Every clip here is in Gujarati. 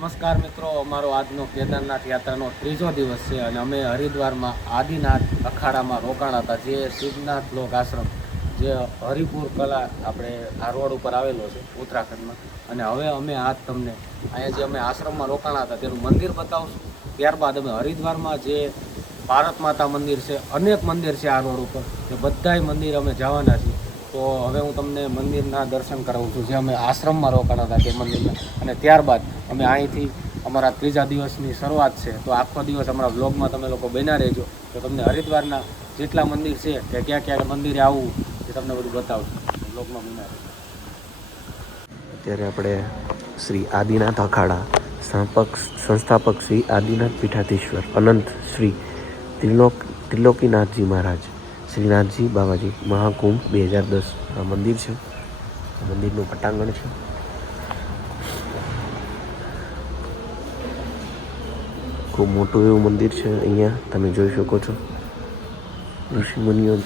નમસ્કાર મિત્રો, અમારો આજનો કેદારનાથ યાત્રાનો ત્રીજો દિવસ છે અને અમે હરિદ્વારમાં આદિનાથ અખાડામાં રોકાણા હતા, જે શિવનાથ લોક આશ્રમ, જે હરિપુર કલા આપણે આ રોડ ઉપર આવેલો છે, ઉત્તરાખંડમાં. અને હવે અમે આજ તમને અહીંયા જે અમે આશ્રમમાં રોકાણા હતા તેનું મંદિર બતાવશું. ત્યારબાદ અમે હરિદ્વારમાં જે ભારત માતા મંદિર છે, અનેક મંદિર છે આ રોડ ઉપર એ બધાય મંદિર અમે જવાના છીએ. તો હવે હું તમને મંદિરના દર્શન કરાવું છું. જે અમે આશ્રમમાં રોકાણા હતા તે મંદિરના. અને ત્યારબાદ અમે અહીંથી અમારા ત્રીજા દિવસની શરૂઆત છે. તો આખો દિવસ અમારા બ્લોગમાં તમે લોકો બન્યા રહેજો. તો તમને હરિદ્વારના જેટલા મંદિર છે કે ક્યાં ક્યાં મંદિરે આવવું એ તમને બધું બતાવશું બ્લોગમાં બન્યા અત્યારે આપણે શ્રી આદિનાથ અખાડા સ્થાપક સંસ્થાપક શ્રી આદિનાથ પીઠાધીશ્વર અનંત શ્રી ત્રિલોક ત્રિલોકીનાથજી મહારાજ શ્રીનાથજી બાબાજી મહાકુંભ બે હજાર દસ. આ મંદિર છે. મંદિરનું પટાંગણ છે. ખૂબ મોટું એવું મંદિર છે. અહીંયા તમે જોઈ શકો છો. ઋષિમુનિઓ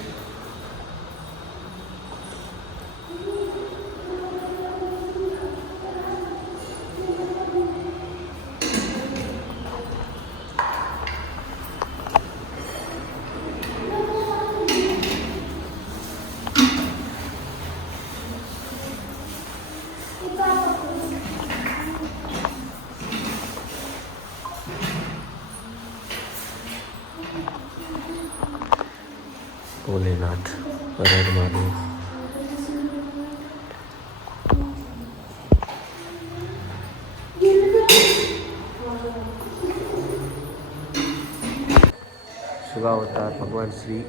ભોલેનાથ હર હર મહાદેવ શિવાવતાર ભગવાન શ્રી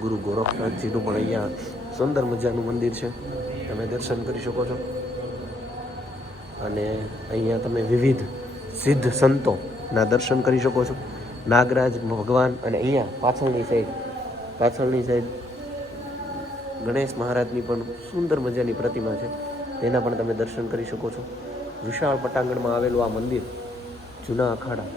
ગુરુ ગોરખનાથજીનું પણ અહીંયા સુંદર મજાનું મંદિર છે. તમે દર્શન કરી શકો છો. અને અહીંયા તમે વિવિધ સિદ્ધ સંતોના દર્શન કરી શકો છો. નાગરાજ ભગવાન અને અહીંયા પાછળની સાઈડ પાછળની સાઈડ ગણેશ મહારાજની પણ સુંદર મજાની પ્રતિમા છે. તેના પણ તમે દર્શન કરી શકો છો. વિશાળ પટાંગણમાં આવેલું આ મંદિર જૂના અખાડા.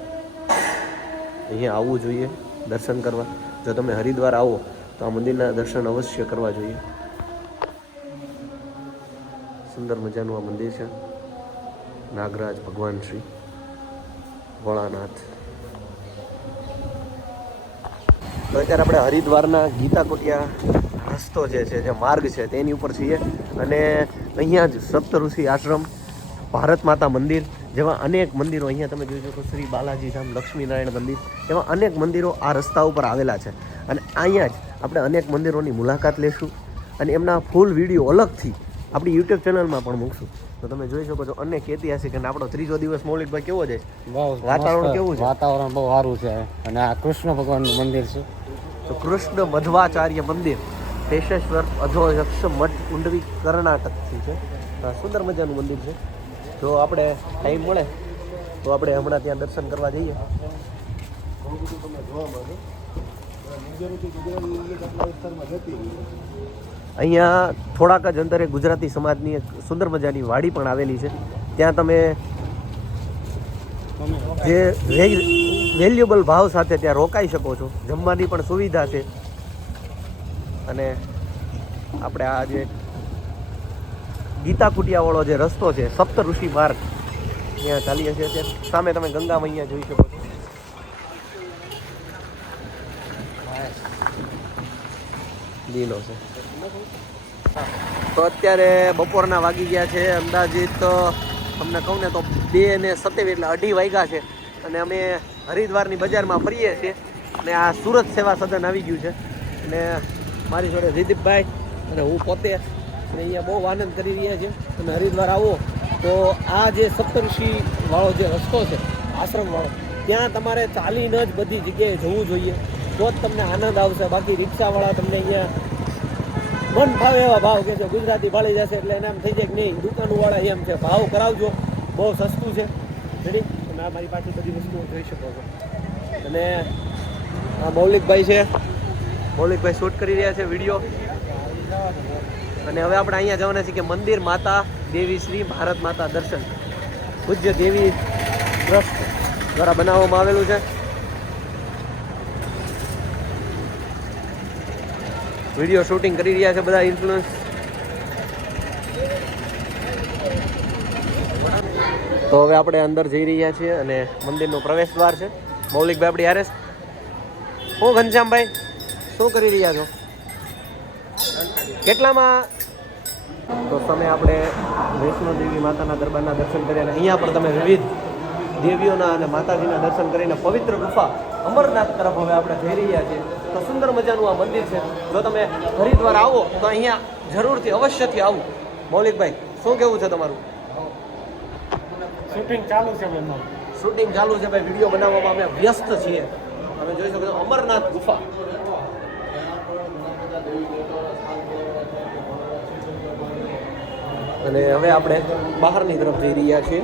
અહીંયા આવવું જોઈએ દર્શન કરવા. જો તમે હરિદ્વાર આવો, તો આ મંદિરના દર્શન અવશ્ય કરવા જોઈએ. સુંદર મજાનું આ મંદિર છે. નાગરાજ ભગવાન શ્રી ભોળાનાથ અત્યારે આપણે હરિદ્વારના ગીતા કોટિયા રસ્તો જે છે જે માર્ગ છે તેની ઉપર છીએ અને અહીંયા જ સપ્તઋષિ આશ્રમ ભારત માતા મંદિર જેવા અનેક મંદિરો અહીંયા તમે જોઈ શકો શ્રી બાલાજી ધામ લક્ષ્મીનારાયણ મંદિર એવા અનેક મંદિરો આ રસ્તા ઉપર આવેલા છે. અને અહીંયા જ આપણે અનેક મંદિરોની મુલાકાત લેશું અને એમના ફૂલ વીડિયો અલગથી આપણી યુટ્યુબ ચેનલમાં પણ મૂકશું. તો તમે જોઈ શકો છો અનેક ઐતિહાસિક અને આપણો ત્રીજો દિવસ મૌલિકભાઈ કેવો છે? વાતાવરણ કેવું છે? વાતાવરણ બહુ સારું છે. અને આ કૃષ્ણ ભગવાનનું મંદિર છે. તો કૃષ્ણ મધ્વાચાર્ય મંદિર. કેશેશ્વર અધોયક્ષ મઠ કુંડવી કર્ણાટકથી છે. સુંદર મજાનું મંદિર છે. જો આપણે ટાઈમ મળે, તો આપણે હમણાં ત્યાં દર્શન કરવા જઈએ. અહીંયા થોડાક જ અંતરે ગુજરાતી સમાજની એક સુંદર મજાની વાડી પણ આવેલી છે. ત્યાં તમે જે વેલ્યુબલ ભાવ સાથે ત્યાં રોકાઈ શકો છો. જમવાની પણ સુવિધા છે. અને આપણે આ જે ગીતા કુટિયાવાળો જે રસ્તો છે સપ્ત ઋષિ માર્ગ, ત્યાં ચાલીએ છીએ ત્યાં સામે તમે ગંગા મૈયા જોઈ શકો છો. લીલો છે. તો અત્યારે બપોરના વાગી ગયા છે. અંદાજિત તમને કહું ને તો બે ને સત્યાવીસ એટલે અઢી વાગ્યા છે. અને અમે હરિદ્વારની બજારમાં ફરીએ છીએ. અને આ સુરત સેવા સદન આવી ગયું છે. અને મારી જોડે રિદીપભાઈ અને હું પોતે અને અહીંયા બહુ આનંદ કરી રહ્યા છીએ. તમે હરિદ્વાર આવો તો આ જે સપ્તઋષિ વાળો જે રસ્તો છે, આશ્રમ વાળો, ત્યાં તમારે ચાલીને જ બધી જગ્યાએ જવું જોઈએ. તો જ તમને આનંદ આવશે. બાકી રિક્ષાવાળા તમને અહીંયા મન ભાવ એવા ભાવ કે છે, ગુજરાતી ભાળી જશે એટલે એને એમ થઈ જાય કે નહીં, દુકાનવાળા એમ છે. ભાવ કરાવજો. બહુ સસ્તું છે. રેડી તમે મારી પાસે બધી વસ્તુઓ જોઈ શકો છો. અને આ મૌલિકભાઈ છે. મૌલિકભાઈ શૂટ કરી રહ્યા છે વીડિયો. અને હવે આપણે અહીંયા જવાના છીએ કે મંદિર માતા દેવી શ્રી ભારત માતા દર્શન. પૂજ્ય દેવી ટ્રસ્ટ દ્વારા બનાવવામાં આવેલું છે. વીડિયો શૂટિંગ કરી રહ્યા છે બધા ઇન્ફ્લુઅન્સ તો હવે આપણે અંદર જઈ રહ્યા છીએ અને મંદિરનો પ્રવેશ દ્વાર છે. મૌલિકભાઈ, આપણી હારે. હું ઘનશ્યામભાઈ. શું કરી રહ્યા છો? કેટલામાં? તો તમે આપણે વૈષ્ણોદેવી માતાના દરબારના દર્શન કર્યા અને અહીંયા પણ તમે વિવિધ દેવીઓના અને માતાજીના દર્શન કરીને પવિત્ર ગુફા અમરનાથ તરફ હવે આપણે જઈ રહ્યા છીએ. તો સુંદર મજાનું આ મંદિર છે. જો તમે હરિદ્વાર આવો તો અહીંયા જરૂરથી અવશ્યથી આવું. મૌલિકભાઈ શું કેવું છે તમારું? શૂટિંગ ચાલુ છે શૂટિંગ ચાલુ છે ભાઈ. વીડિયો બનાવવામાં અમે વ્યસ્ત છીએ. તમે જોઈ શકો છો અમરનાથ ગુફા. અને હવે આપણે બહારની તરફ જઈ રહ્યા છીએ.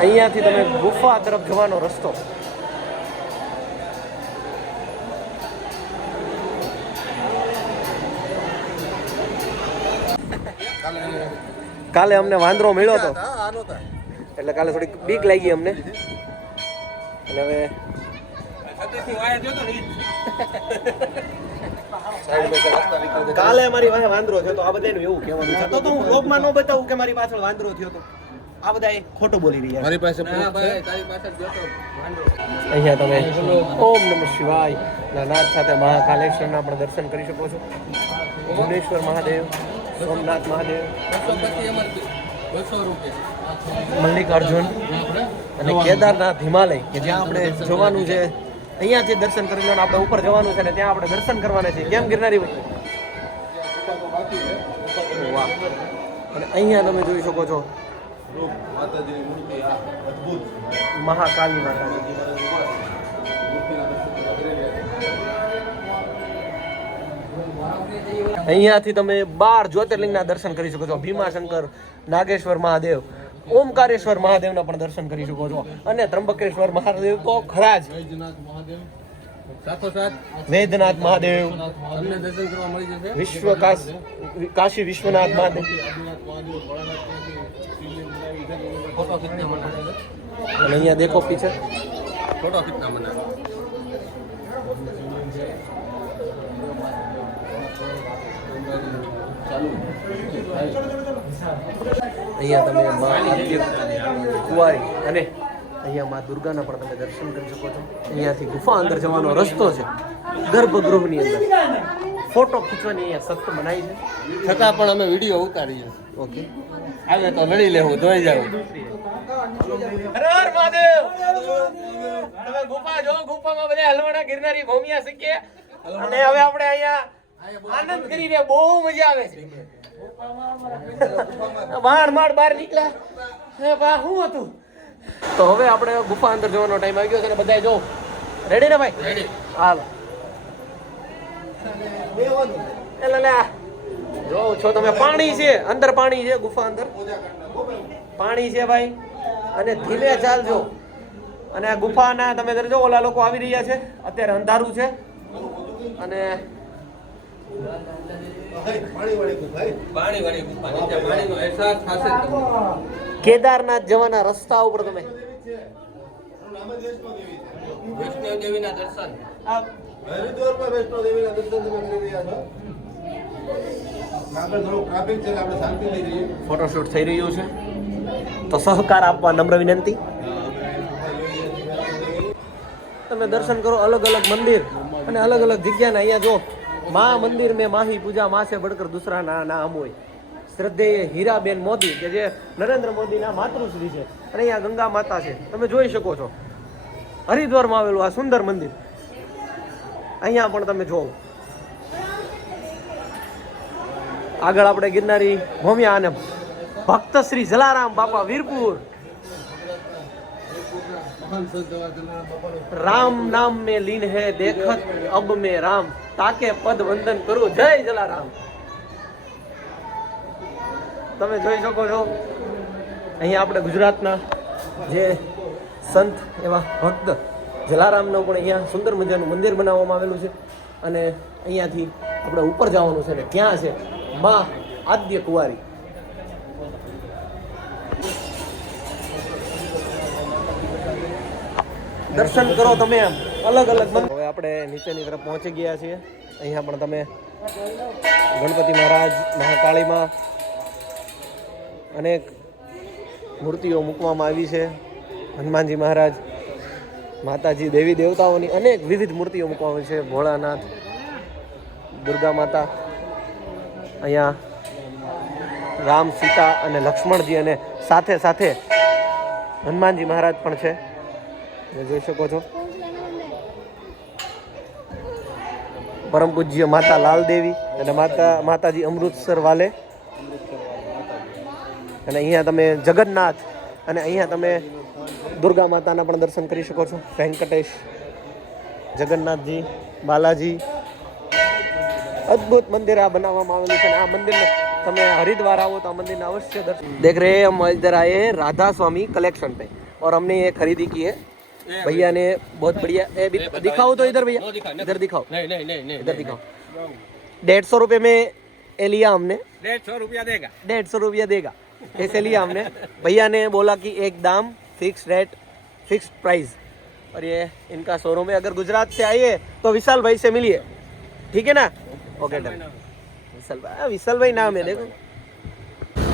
અહીંયાથી તમે ગુફા તરફ જવાનો રસ્તો. કાલે અમને વાંદરો મળ્યો હતો એટલે કાલે થોડીક બીક લાગી અમને. અને હવે કાલે મારી પાસે વાંદરો થયો તો આ બધાનું એવું કહેવાનું છે. તો તો હું બ્લોગમાં ન બતાવું કે મારી પાછળ વાંદરો થયો તો. આ બધા ખોટું બોલી રહ્યા મારી પાસે અહીંયા તમે ઓમ નમઃ શિવાય. ના સાથે મહાકાલેશ્વરના પણ દર્શન કરી શકો છો. ભુવનેશ્વર મહાદેવ સોમનાથ મહાદેવ. મલ્લિકાર્જુન અને કેદારનાથ હિમાલય કે જ્યાં આપણે જોવાનું છે. અહીંયાથી દર્શન કરી લો આપણે ઉપર જવાનું છે ને ત્યાં આપણે દર્શન કરવાના છે કેમ ગિરનારી વાહ. અને અહીંયા તમે જોઈ શકો છો. મહાકાલી માતાજી. અહીંયાથી તમે બાર જ્યોતિર્લિંગના દર્શન કરી શકો છો. ભીમાશંકર, નાગેશ્વર, મહાદેવ. ઓમકારેશ્વર મહાદેવના પણ દર્શન કરી શકો છો. અને ત્રંબકેશ્વર મહાદેવ તો ખરા જ. વેદનાથ મહાદેવ. વિશ્વ કાશી વિશ્વનાથ મહાદેવ. અને અહીંયા દેખો પીછે ફોટો કિતના મના અહીંયા તમે મા કુવારી અને અહીંયા મા દુર્ગાના પણ તમે દર્શન કરી શકો છો. અહીંયાથી ગુફા અંદર જવાનો રસ્તો છે. ગર્ભગૃહની અંદર. ફોટો ખીચવાની અહીંયા સખ્ત મનાઈ છે. છતાં પણ અમે વીડિયો ઉતારીએ ઓકે. આવે તો લડી લેવું ધોઈ જાવ હર હર તમે ગુફા જો ગુફામાં બધા હલવાના ગિરનારી ભૂમિયા શીખીએ. અને હવે આપણે અહીંયા આનંદ કરીને બહુ મજા આવે છે. બહાર માર બહાર નીકળ્યા. હે બા શું હતું? તો હવે આપણે ગુફા અંદર જવાનો ટાઈમ આવી ગયો છે ને બધાય જો. રેડી ને ભાઈ? રેડી હાલો. એટલે લે છો તમે પાણી છે અંદર પાણી છે ગુફા અંદર. પાણી છે ભાઈ. અને ધીમે ચાલજો. અને આ ગુફાના તમે જો ઓલા લોકો આવી રહ્યા છે. અત્યારે અંધારું છે. અને કેદારનાથ જવાના રસ્તા ઉપર તમે. વૈષ્ણવ દેવીના દર્શન હરિદ્વારમાં વૈષ્ણો દેવીના દર્શન તમે કરી રહ્યા છો આગળ થોડું ટ્રાફિક છે એટલે આપણે શાંતિથી જઈએ ફોટોશૂટ થઈ રહ્યું છે. તો સહકાર આપવા નમ્ર વિનંતી. તમે દર્શન કરો અલગ અલગ મંદિર અને અલગ અલગ જગ્યાને અહીંયા જો. મા મંદિર મેં માહી પૂજા માસે ભડકર દુસરા ના નામ હોય. શ્રદ્ધેય હીરાબેન મોદી, કે જે નરેન્દ્ર મોદીના માતૃશ્રી છે. અને અહીંયા ગંગા માતા છે. તમે જોઈ શકો છો. હરિદ્વારમાં આવેલું આ સુંદર મંદિર. અહીંયા પણ તમે જોવો. આગળ આપણે ગિરનારી ભોમિયા અને ભક્ત શ્રી જલારામ બાપા વીરપુર. રામ નામ મે લીન હે દેખત, અબ મે રામ. તાકે પદ વંદન કરું. જય જલારામ. તમે જોઈ શકો છો અહીંયા આપણે ગુજરાતના જે સંત એવા ભક્ત જલારામનો પણ અહીંયા સુંદર મજાનું મંદિર બનાવવામાં આવેલું છે અને અહીંયાથી આપણે ઉપર જવાનું છે ને ક્યાં છે? મા આદ્ય કુંવારી. દર્શન કરો તમે એમ. અલગ અલગ હવે આપણે નીચેની તરફ પહોંચી ગયા છીએ. અહીંયા પણ તમે ગણપતિ મહારાજ મહાકાળીમાં અનેક મૂર્તિઓ મૂકવામાં આવી છે. હનુમાનજી મહારાજ, માતાજી, દેવી દેવતાઓની અનેક વિવિધ મૂર્તિઓ મૂકવામાં છે. ભોળાનાથ, દુર્ગા માતા, અહીંયા રામ, સીતા અને લક્ષ્મણજી અને સાથે સાથે હનુમાનજી મહારાજ પણ છે. તમે જોઈ શકો છો. પરમ પૂજ્ય માતા લાલ દેવી અને માતા માતાજી અમૃતસર વાલે. અને અહીંયા તમે જગન્નાથ અને અહીંયા તમે દુર્ગા માતાના પણ દર્શન કરી શકો છો. વેંકટેશ, જગન્નાથજી, બાલાજી. અદ્ભુત મંદિર આ બનાવવામાં આવેલું છે અને આ મંદિર તમે હરિદ્વાર આવો તો આ મંદિરને અવશ્ય દર્શન દેખ રહે હમ इधर आए राधा स्वामी कलेक्शन पे और हमने ये खरीदी की भैया ने बहुत बढ़िया ए, भी- दिखाओ तो इधर भैया इधर दिखाओ નહીં નહીં નહીં નહીં इधर दिखाओ डेढ़ सौ रुपये में ये लिया हमने डेढ़ सौ रुपया देगा डेढ़ सौ रुपया देगा ऐसे लिया हमने भैया ने बोला कि एक दाम फिक्स रेट फिक्स प्राइस और ये इनका शोरूम है अगर गुजरात से आइए तो विशाल भाई से मिलिए ठीक है ना ओके डन વિશાલ ભાઈ વિશાલ ભાઈ નામ હે દેખો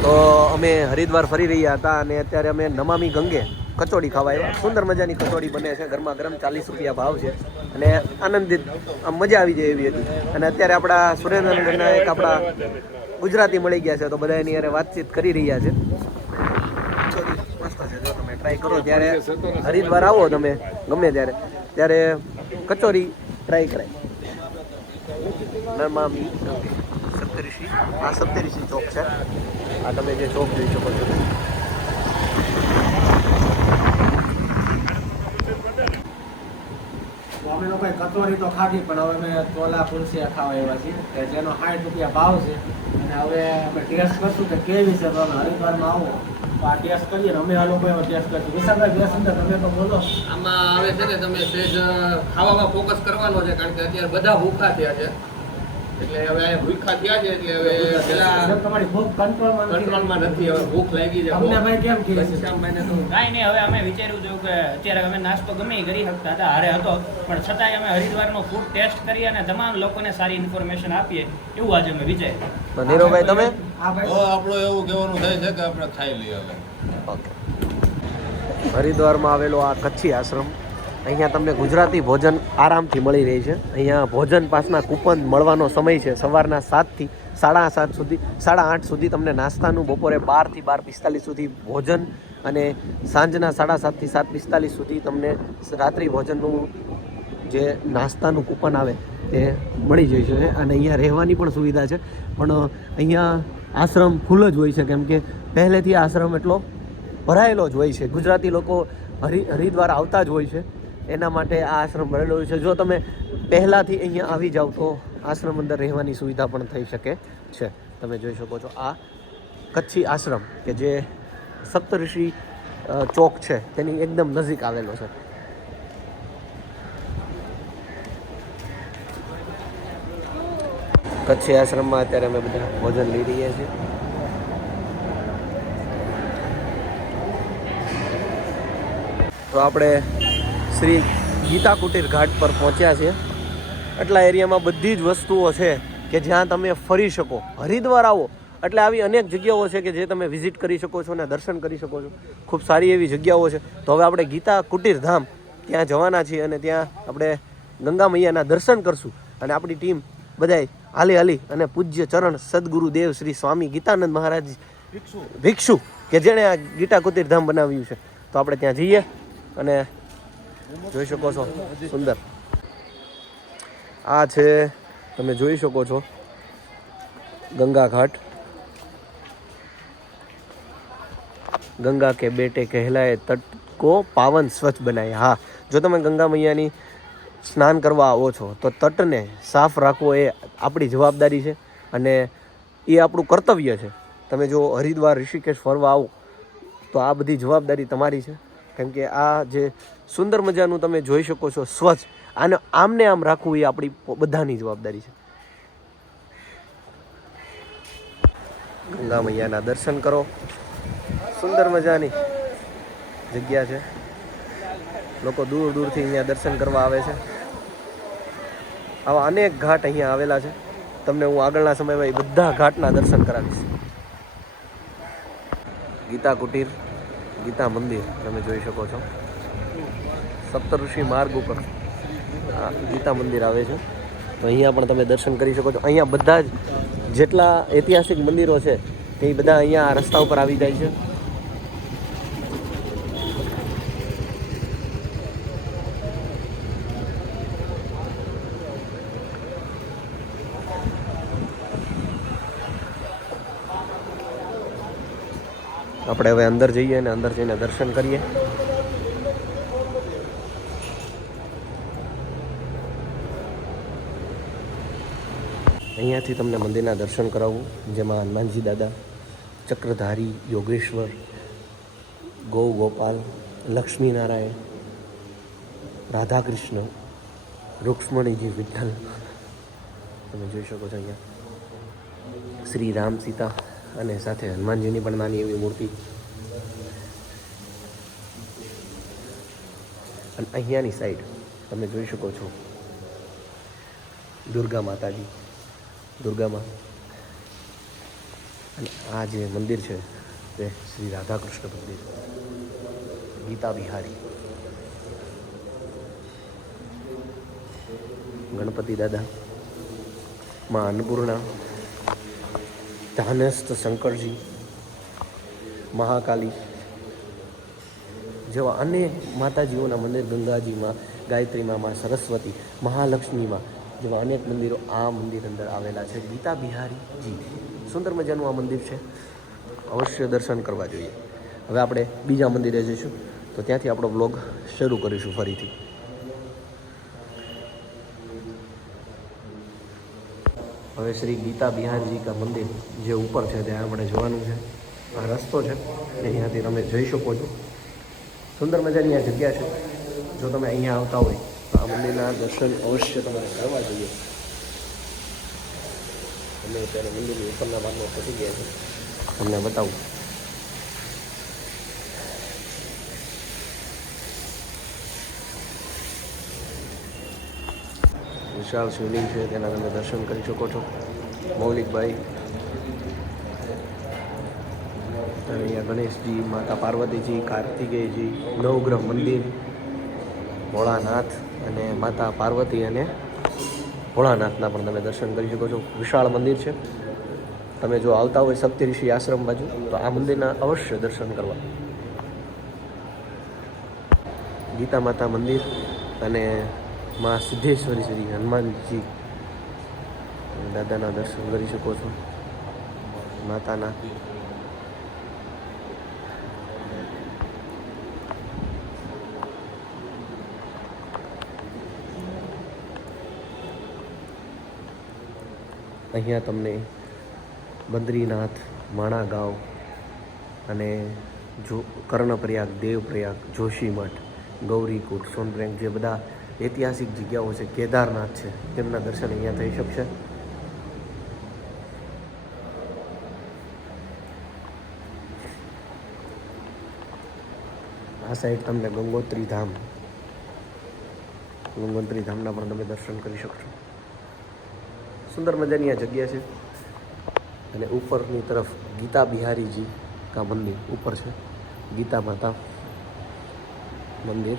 તો અમે હરિદ્વાર ફરી રહ્યા હતા અને અત્યારે અમે નમામી ગંગે કચોડી ખાવા આવ્યા સુંદર મજાની કચોડી બને છે. ગરમા ગરમ ચાલીસ રૂપિયા ભાવ છે. અને આનંદિત, આમ મજા આવી જાય એવી હતી. અને અત્યારે આપણા સુરેન્દ્રનગરના એક આપણા ગુજરાતી મળી ગયા છે. તો બધા એની અરે વાતચીત કરી રહ્યા છે. તમે ટ્રાય કરો ત્યારે હરિદ્વાર આવો તમે, ગમે ત્યારે. ત્યારે કચોરી ટ્રાય કરાય. નમામી આ સપ્તઋષિ ચોક છે. આ તમે જે ચોક જોઈ શકો છો તો અમે લોકોએ કચોરી તો ખાધી, પણ હવે અમે ચોલા કુલસિયા ખાવા એવા છીએ. જેનો સાઠ રૂપિયા ભાવ છે. અને હવે અમે ટેસ્ટ કરશું કે કેવી છે. તો અમે હરિદ્વારમાં આવો. તો આ ટેસ્ટ કરીએ અમે આ લોકોએ ટેસ્ટ કરશું. વિશાલભાઈ બે શબ્દ તમે તો બોલો. આમાં હવે છે ને, તમે સેજ ખાવામાં ફોકસ કરવાનો છે, કારણ કે અત્યારે બધા ભૂખા થયા છે. એટલે હવે ભૂખા થયા છે એટલે હવે પેલા તમારી ભૂખ કંટ્રોલમાં કંટ્રોલમાં નથી. હવે ભૂખ લાગી છે તમને ભાઈ કેમ કહે છે? ઘનશ્યામભાઈને તો કાંઈ નહીં હવે અમે વિચાર્યું હતું કે અત્યારે અમે નાસ્તો ગમે કરી શકતા હતા હારે હતો. પણ છતાંય અમે હરિદ્વારનો ફૂડ ટેસ્ટ કરી અને તમામ લોકોને સારી ઇન્ફોર્મેશન આપીએ એવું આજે અમે વિચાર્યું. નીરવભાઈ તમે? આ આપણું એવું કહેવાનું થાય છે કે આપણે ખાઈ લઈએ હવે. ઓકે. હરિદ્વારમાં આવેલો આ કચ્છી આશ્રમ અહીંયા તમને ગુજરાતી ભોજન આરામથી મળી રહે છે. અહીંયા ભોજન પાસના કૂપન મળવાનો સમય છે સવારના સાતથી સાડા સાત સુધી, સાડા આઠ સુધી તમને નાસ્તાનું બપોરે બારથી બાર પિસ્તાલીસ સુધી ભોજન અને સાંજના સાડા સાતથી સાત પિસ્તાલીસ સુધી તમને રાત્રિ ભોજનનું જે નાસ્તાનું કૂપન આવે તે મળી જાય છે. અને અહીંયા રહેવાની પણ સુવિધા છે. પણ અહીંયા આશ્રમ ફૂલ જ હોય છે કેમ કે પહેલેથી આશ્રમ એટલો ભરાયેલો જ હોય છે. ગુજરાતી લોકો હરિ, હરિદ્વાર આવતા જ હોય છે. એના માટે આ આશ્રમ હોય છે. જો તમે પહેલાંથી અહીંયા આવી જાઓ તો આશ્રમ અંદર રહેવાની સુવિધા પણ થઈ શકે છે. તમે જોઈ શકો છો આ કચ્છી આશ્રમ કે જે સપ્તઋષિ ચોક છે, તેની એકદમ નજીક આવેલો છે. કચ્છી આશ્રમમાં અત્યારે અમે બધા ભોજન લઈ રહ્યા છીએ. તો આપણે શ્રી ગીતા કુટીર ઘાટ પર પહોંચ્યા છે. એટલા એરિયામાં બધી જ વસ્તુઓ છે કે જ્યાં તમે ફરી શકો. હરિદ્વાર આવો. એટલે આવી અનેક જગ્યાઓ છે કે જે તમે વિઝિટ કરી શકો છો અને દર્શન કરી શકો છો. ખૂબ સારી એવી જગ્યાઓ છે. તો હવે આપણે ગીતા કુટીર ધામ ત્યાં જવાના છીએ અને ત્યાં આપણે ગંગા મૈયાના દર્શન કરશું. અને આપણી ટીમ બધાય હાલી હાલી અને પૂજ્ય ચરણ સદગુરુદેવ શ્રી સ્વામી ગીતાનંદ મહારાજ ભિક્ષુ, કે જેણે આ ગીતા કુટીર ધામ બનાવ્યું છે. તો આપણે ત્યાં જઈએ અને જોઈ શકો છો. સુંદર. આ છે, તમે જોઈ શકો છો, ગંગા ઘાટ. ગંગા કે બેટે કહેલાય તટ કો પાવન સ્વચ્છ બનાય. હા, જો તમે ગંગા મૈયાની સ્નાન કરવા આવો છો, તો તટને સાફ રાખવો એ આપણી જવાબદારી છે અને એ આપણું કર્તવ્ય છે. તમે જો હરિદ્વાર, ઋષિકેશ ફરવા આવો, તો આ બધી જવાબદારી તમારી છે. કેમ કે આ જે સુંદર મજાનું તમે જોઈ શકો છો, સ્વચ્છ. આને આમને આમ રાખવું એ આપણી બધાની જવાબદારી છે. ગંગા મૈયાના દર્શન કરો. સુંદર મજાની જગ્યા છે. લોકો દૂર દૂરથી અહીંયા દર્શન કરવા આવે છે. આવા અનેક ઘાટ અહીંયા આવેલા છે. તમને હું આગળના સમયમાં એ બધા ઘાટના દર્શન કરાવીશ. ગીતા કુટીર. ગીતા મંદિર, તમે જોઈ શકો છો. સપ્તઋષિ માર્ગ ઉપર ગીતા મંદિર આવે છે. તો અહીંયા પણ તમે દર્શન કરી શકો છો. અહીંયા બધા જ જેટલા ઐતિહાસિક મંદિરો છે, તે બધા અહીંયા રસ્તા ઉપર આવી જાય છે. આપણે હવે અંદર જઈએ અને અંદર જઈને દર્શન કરીએ. અહીંયાથી તમને મંદિરના દર્શન કરાવું. જેમાં હનુમાનજી દાદા, ચક્રધારી, યોગેશ્વર, ગૌ ગોપાલ, લક્ષ્મીનારાયણ, રાધાકૃષ્ણ, રૂક્ષ્મણીજી વિઠ્ઠલ. તમે જોઈ શકો છો અહીંયા. શ્રી રામ સીતા અને સાથે હનુમાનજીની પણ નાની એવી મૂર્તિ. અને અહીંયાની સાઈડ તમે જોઈ શકો છો. દુર્ગા માતાજી. દુર્ગામાં. અને આ જે મંદિર છે તે શ્રી રાધાકૃષ્ણ મંદિર. ગીતા બિહારી. ગણપતિ દાદા. માં અન્નપૂર્ણા. ધાનસ્થ શંકરજી. મહાકાલી. જેવા અનેક માતાજીઓના મંદિર, ગંગાજીમાં, ગાયત્રીમાં સરસ્વતી, મહાલક્ષ્મીમાં જેવા અનેક મંદિરો આ મંદિર અંદર આવેલા છે. ગીતા બિહારીજી, સુંદર મજાનું આ મંદિર છે. અવશ્ય દર્શન કરવા જોઈએ. હવે આપણે બીજા મંદિરે જઈશું. તો ત્યાંથી આપણો બ્લોગ શરૂ કરીશું ફરીથી. હવે શ્રી ગીતા બિહારજી કા મંદિર જે ઉપર છે, ત્યાં આપણે જવાનું છે. આ રસ્તો છે. ને અહીંયાથી તમે જઈ શકો છો. સુંદર મજાની આ જગ્યા છે. જો તમે અહીંયા આવતા હોય, તો આ મંદિરના દર્શન અવશ્ય તમારે કરવા જોઈએ. અમે અત્યારે મંદિરની ઉપરના ભાગમાં પહોંચી ગયા છે તમને બતાવું. વિશાળ શિવલિંગ છે, તેના તમે દર્શન કરી શકો છો. મૌલિકભાઈ અને અહીંયા ગણેશજી, માતા પાર્વતીજી, કાર્તિકેયજી, નવગ્રહ મંદિર, ભોળાનાથ અને માતા પાર્વતી અને ભોળાનાથના પણ તમે દર્શન કરી શકો છો. વિશાળ મંદિર છે. તમે જો આવતા હોય સપ્ત ઋષિ આશ્રમ બાજુ, તો આ મંદિરના અવશ્ય દર્શન કરવા. ગીતા માતા મંદિર અને મા સિદ્ધેશ્વરી શ્રી હનુમાનજી દાદાના દર્શન કરી શકો છો. માતાના અહીંયા તમને બદ્રીનાથ માણા ગાંવ અને જો કર્ણપ્રયાગ, દેવપ્રયાગ, જોશીમઠ, ગૌરીકુટ સોનપ્રેંગ જે બધા ઐતિહાસિક જગ્યાઓ છે, કેદારનાથ છે, તેમના દર્શન અહીંયા થઈ શકશે. આ સાઈડ તમને ગંગોત્રી ધામ, ગંગોત્રી ધામના પણ તમે દર્શન કરી શકશો. સુંદર મજાની આ જગ્યા છે. અને ઉપરની તરફ ગીતા બિહારીજી કા મંદિર ઉપર છે. ગીતા માતા મંદિર.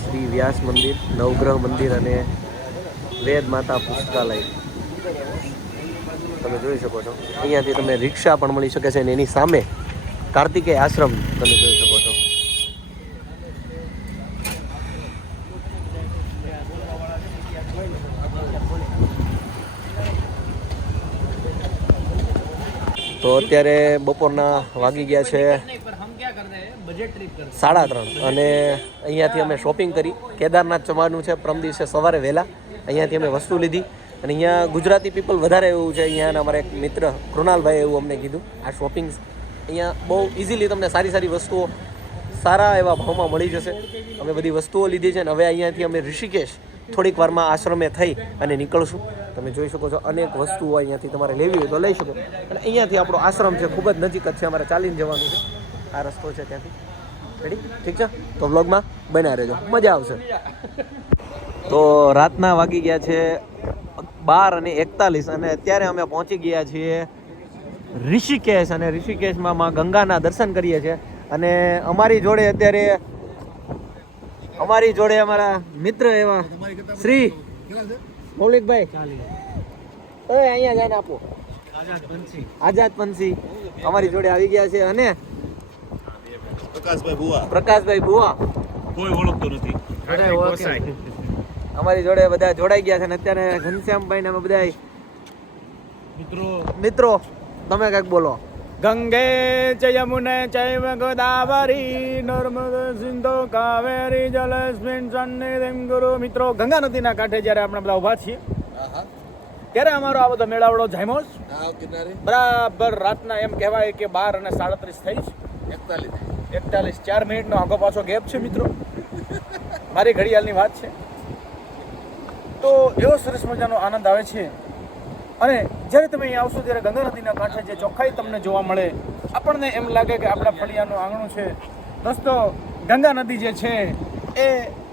શ્રી વ્યાસ મંદિર, નવગ્રહ મંદિર અને વેદ માતા પુસ્તકાલય. તમે જોઈ શકો છો. અહીંયાથી તમને રિક્ષા પણ મળી શકે છે અને એની સામે કાર્તિકેય આશ્રમ તમે જોઈ શકો છો તો અત્યારે બપોરના વાગી ગયા છે સાડા ત્રણ. અને અહીંયાથી અમે શોપિંગ કરી. કેદારનાથ જવાનું છે. પ્રમ દિવસે સવારે વહેલા. અહીંયાથી અમે વસ્તુ લીધી. અને અહીંયા ગુજરાતી પીપલ વધારે એવું છે. અહીંયાના અમારા એક મિત્ર કૃણાલભાઈ એવું અમને કીધું. આ શોપિંગ અહીંયા બહુ ઇઝીલી તમને સારી સારી વસ્તુઓ સારા એવા ભાવમાં મળી જશે. અમે બધી વસ્તુઓ લીધી છે અને હવે અહીંયાથી અમે ઋષિકેશ થોડીક વારમાં આશ્રમે થઈ અને નીકળશું. તમે જોઈ શકો છો અનેક વસ્તુઓ અહીંયાથી તમારે લેવી હોય તો લઈ શકો. અને અહીંયાથી આપણો આશ્રમ છે, ખૂબ જ નજીક જ છે, અમારે ચાલીને જવાનું છે. આ રસ્તો છે ત્યાંથી. રેડી ઠીક છે? તો વ્લોગમાં બન્યા રહેજો. મજા આવશે. તો રાતના વાગી ગયા છે બાર અને એકતાલીસ અને અત્યારે અમે પહોંચી ગયા છીએ ઋષિકેશ. અને ઋષિકેશમાં માં ગંગાના દર્શન કરીએ છીએ. અને અમારી જોડે અત્યારે અમારી જોડે અમારા મિત્ર એવા શ્રી મૌલિકભાઈ. ઓય અહીંયા જઈને આપો. આઝાદ પંછી અમારી જોડે આવી ગયા છે અને પ્રકાશભાઈ ભુવા. પ્રકાશભાઈ ભુવા. કોઈ ઓળખતો નથી. અમારી જોડે બધા જોડાઈ ગયા છે ને અત્યારે ઘનશ્યામભાઈ ને અમે બધા મિત્રો. મિત્રો તમે કંઈક બોલો. ગંગે ચ યમુને ચૈવ ગોદાવરી નર્મદ સિંધુ કાવેરી જલસ્મિન સન્નિધિમ ગુરુ. મિત્રો ગંગા નદીના કાંઠે જ્યારે આપણે બધા ઊભા છીએ ત્યારે અમારો આ બધો મેળાવડો જામ્યો છે. બરાબર રાતના એમ કહેવાય કે બાર અને સાડત્રીસ થઈ છે. એકતાલીસ ચાર મિનિટનો આગો પાછો ગેપ છે મિત્રો. મારી ઘડિયાળની વાત છે. તો એવો સરસ મજાનો આનંદ આવે છે અને જ્યારે તમે અહીં આવશો ત્યારે ગંગા નદીના કાંઠે જે ચોખ્ખાઈ તમને જોવા મળે આપણને એમ લાગે કે આપણા ફળિયાનું આંગણું છે. દોસ્તો ગંગા નદી જે છે એ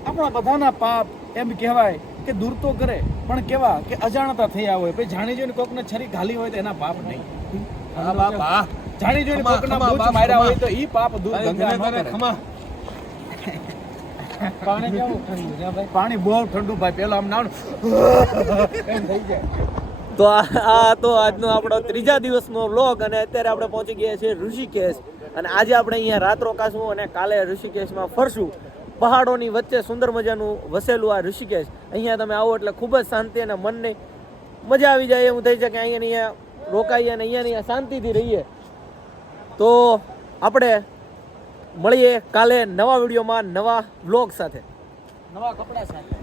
આપણા બધાના પાપ એમ કહેવાય કે દૂર તો કરે પણ કેવા કે અજાણતા થયા હોય. પછી જાણી જોઈને કોકને છરી ઘાલી હોય તો એના પાપ નહીં. જાણી જોઈને કોકના બૂચ માર્યા હોય તો ઈ પાપ દૂર ગંગા ન કરે. પાણી કેવું ઠંડુ છે ભાઈ? પાણી બહુ ઠંડુ ભાઈ પેલો આમ નાનું. એમ થઈ જાય. તો આ તો આજનો આપણો ત્રીજા દિવસનો વ્લોગ અને અત્યારે આપણે પહોંચી ગયા છીએ ઋષિકેશ. અને આજે આપણે અહીંયા રાત રોકાશું અને કાલે ઋષિકેશમાં ફરશું. પહાડોની વચ્ચે સુંદર મજાનું વસેલું આ ઋષિકેશ. અહીંયા તમે આવો એટલે ખૂબ જ શાંતિ અને મનને મજા આવી જાય એવું થઈ છે કે અહીંયા અહીંયા રોકાઈએ અને અહીંયા અહીંયા શાંતિથી રહીએ. તો આપણે મળીએ કાલે નવા વિડીયોમાં નવા વ્લોગ સાથે. નવા કપડા સાથે.